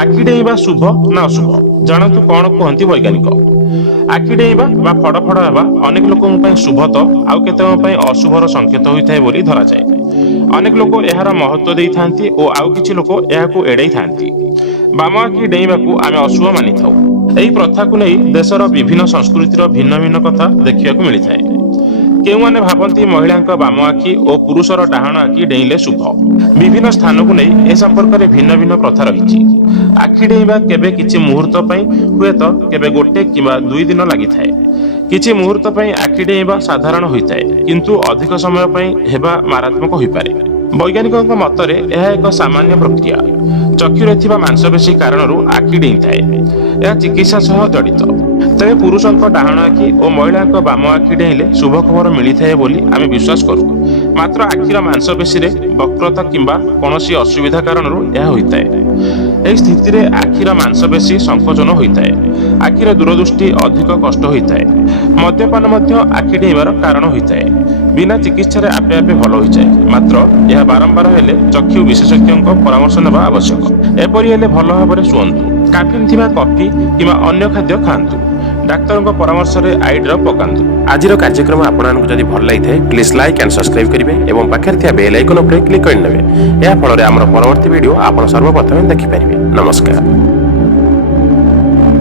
आखि डेइबा शुभ ना अशुभ जानतु कौन कहती वैज्ञानिक। आखि डेइबा बा फड़ फड़ हेबा अनेक लोकों शुभ तो आउ केतेक अशुभर संकेत होता है बोली धरा जाए। अनेक लोक यार महत्व देई थांती और आउ किछि लोक एहाकु एड़ाई थांती। बाम आखि डेइबाकू आमे अशुभ मानि थाउ। एही प्रथा को नहीं देशर विभिन्न संस्कृतिर भिन्न भिन्न कथा देखिया मिली थाए। केउमाने भाबंती महिला बाम आखि और पुरुषर डाहाण आखि डेइले शुभ। विभिन्न स्थान को नहीं ए संपर्क में भिन्न भिन्न प्रथा रही। आखि डेइबा केबे किछि मुहूर्त पई हुए तो केबे गोटे किंबा 2 दिन लगी थाए। किछि मुहूर्त पई आखि डेइबा साधारण होइताए किंतु अधिक समय पई हेबा मारात्मक होई पारे। वैज्ञानिकों मतरे यह एक सामान्य प्रक्रिया। चक्षुरे थिबा मांसपेशी कारणरू आखि डेइथाए। यह चिकित्सा सह जड़ित। तेरे पुरुषों डाहाण आखि और महिला बाम आखि डेइले शुभ खबर मिली थाए बोली आमे विश्वास करू। मात्र आखिर मांसपेशी रे वक्रता किंबा कौनसी असुविधा कारणरू यह होइताए। एही स्थिति रे आखिर मांसपेशी संकोचन होइताए। आखिर दूरदृष्टि अधिक कष्ट होइताए। मद्यपान मध्य आखि डेइबार कारण होइताए। बिना चिकित्सा रे आपे आपे भल होई जाए। मात्र यह बारंबार हेले चक्षु विशेषज्ञ परामर्श नेबा आवश्यक। एपरि हेले भल भाबरे सुअंतु। कैफिन थिबा कॉफी किंबा अन्य खाद्य खांतु। डाक्तर परामर्श रे आई ड्रॉप पकांतु। आजिर कार्यक्रम आपनको जदि भल लगिथे प्लीज लाइक एंड सब्सक्राइब करिवे एवं पाखरे थिया बेल आइकन उपरे क्लिक करनेबे। या फଳରେ ଆମର ପରବର୍ତ୍ତୀ वीडियो आपण सर्वप्रथम देखि परिबे। नमस्कार।